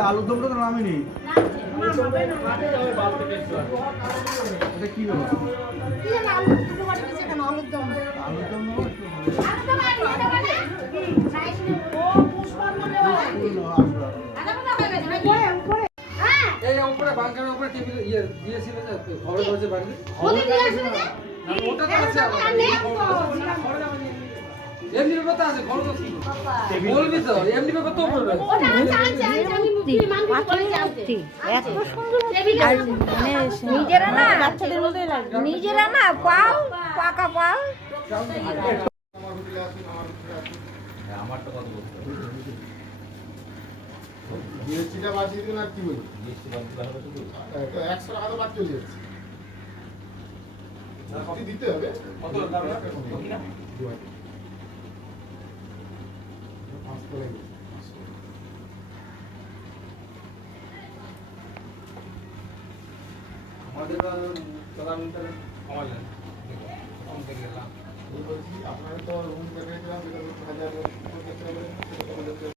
আলুর দমটা তো নামই নেই। এটা কি ব্যাপার? আলুর দম এই উপরে বাঙ্কারের উপরে টেবিল ইয়ে দিয়েছিল যে খবর হয়েছে বাড়িতে ওটা তো আছে এমনি ব্যাপার তো আছে খবর আছে বলবি তো এমনি ব্যাপার তো বলবে এত সুন্দর আর মানে নিজেরা না বাচ্চাদের মতোই লাগে নিজেরা না পাও পাকা পাও আমার তো কথা বলতে জিএসটিটা বাঁচিয়ে দিন আর কি বলবো জিএসটি বাদ দিলে হবে শুধু 100 টাকা তো বাদ চলে যাচ্ছে দিতে হবে কত দাম না আমাদের প্রধানমন্ত্রী কমালেন কম থেকে গেলাম আপনারা তো রুম দেখে দিলাম 1000